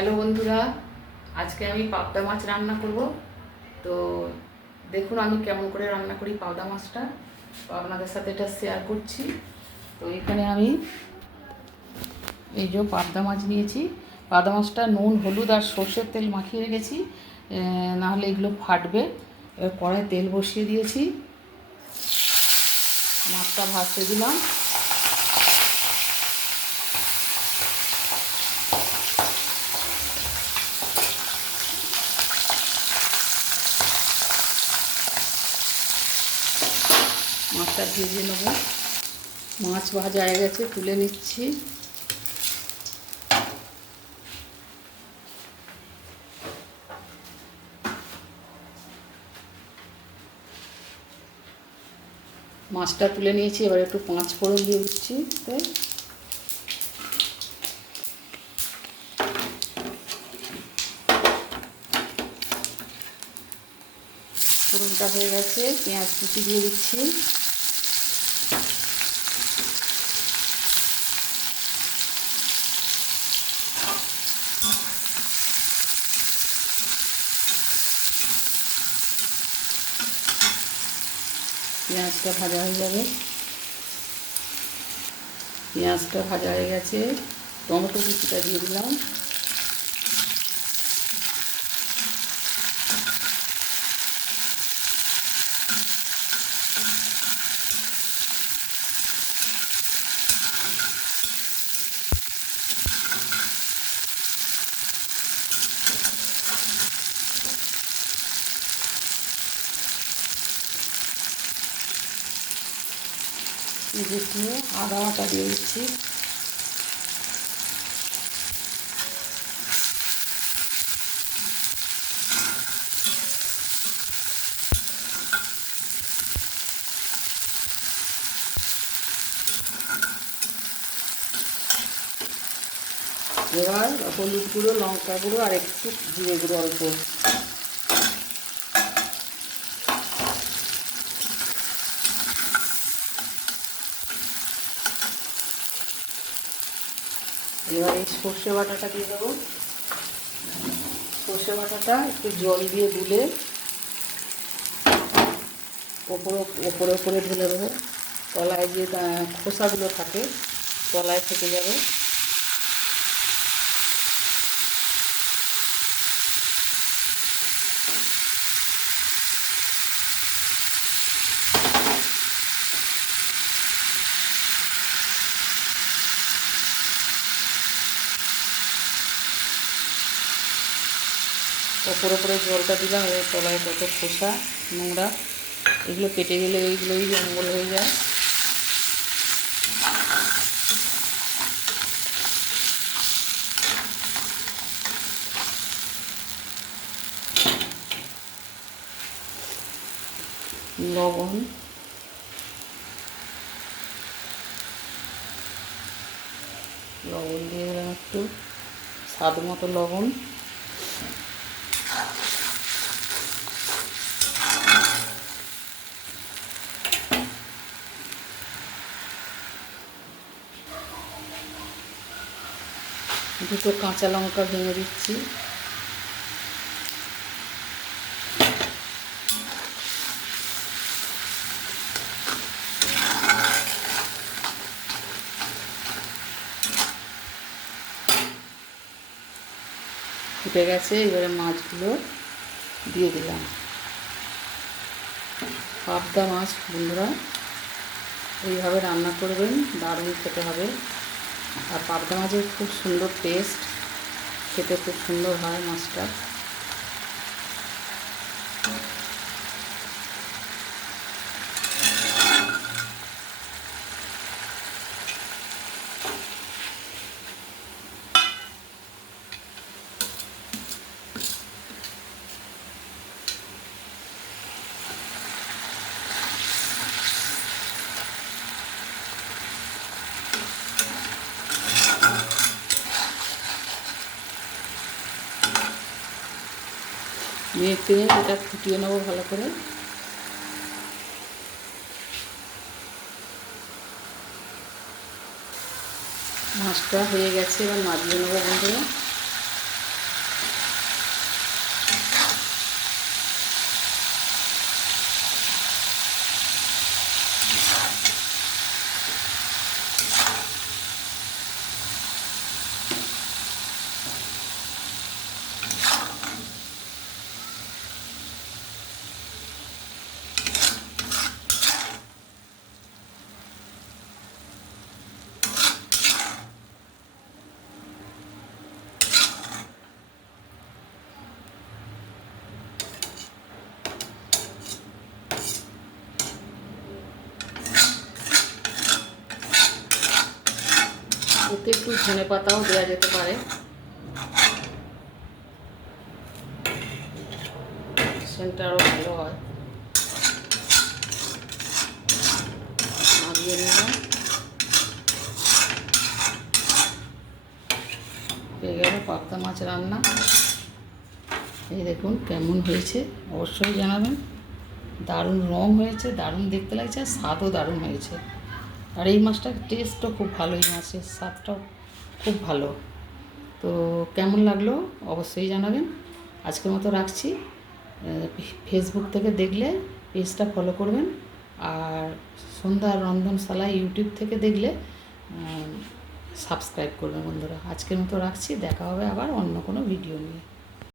Hello বন্ধুরা, আজকে আমি পাবদা মাছ রান্না করব। তো দেখুন আমি কেমন করে রান্না করি পাবদা মাছটা, তো আপনাদের সাথে এটা শেয়ার করছি। তো এখানে আমি এই যে পাবদা মাছ নিয়েছি। পাবদা মাছটা নুন হলুদ আর সর্ষের তেল মাখিয়ে রেখেছি, নাহলে এগুলো ফাটবে। এবার কড়াই তেল বসিয়ে দিয়েছি, মাছটা ভাজতে দিলাম। মাছটা ভেজে নেব। মাছ ভাজা হয়ে গেছে, তুলে নিচ্ছি। মাছটা তুলে নিয়েছি, এবার একটু 5 ফোড়ন দিয়ে দিচ্ছি। ফোড়নটা হয়ে গেছে, পেঁয়াজ কুচি দিয়ে দিচ্ছি। পেঁয়াজটা ভাজা হয়ে যাবে। পেঁয়াজটা ভাজা হয়ে গেছে, টমেটো কুচিটা দিয়ে দিলাম। দিয়ে আদা বাটা দিয়ে দিচ্ছি। এবার হলুদ গুঁড়ো, লঙ্কা গুঁড়ো আর একটু জিরে গুঁড়ো অল্প। এবার এই সর্ষে বাটাটা দিয়ে দেবো। সর্ষে বাটাটা একটু জল দিয়ে গুলে ওপরে ওপরে ওপরে ঢেলে দেবো। তলায় যে খোসাগুলো থাকে তলায় থেকে যাবে। ওপরে ওপরে জলটা দিলাম, এবার তলায় কত খোসা নোংরা, এগুলো কেটে গেলে এইগুলোই জঙ্গল হয়ে যায়। লবণ, লবণ দিয়ে দিলাম একটু, স্বাদ মতো লবণ। দুটো কাঁচা লঙ্কা ভেঙে দিচ্ছি। ফুটে গেছে, এবারে মাছগুলো দিয়ে দিলাম। পাবদা মাছ বন্ধুরা এইভাবে রান্না করবেন, দারুণ খেতে হবে। আর পাবদা মাছের খুব সুন্দর টেস্ট, খেতে খুব সুন্দর হয় মাছটা। মেখে এটা ফুটিয়ে নেবো ভালো করে। মাছটা হয়ে গেছে, এবার নামিয়ে নেবো বন্ধুরা। ধনে পাতাও দেওয়া যেতে পারে। সেন্টটা আরও ভালো হয়। নামিয়ে নিলাম। হয়ে গেল পাবদা মাছ রান্না। এই দেখুন কেমন হয়েছে অবশ্যই জানাবেন। দারুণ রং হয়েছে, দারুণ দেখতে লাগছে, আর স্বাদও দারুণ হয়েছে। আর এই মাছটার টেস্টও খুব ভালো, এই মাছের স্বাদটাও খুব ভালো। তো কেমন লাগলো অবশ্যই জানাবেন। আজকের মতো রাখছি। ফেসবুক থেকে দেখলে পেজটা ফলো করবেন, আর সন্ধ্যা রন্ধনশালা ইউটিউব থেকে দেখলে সাবস্ক্রাইব করবেন বন্ধুরা। আজকের মতো রাখছি, দেখা হবে আবার অন্য কোনো ভিডিও নিয়ে।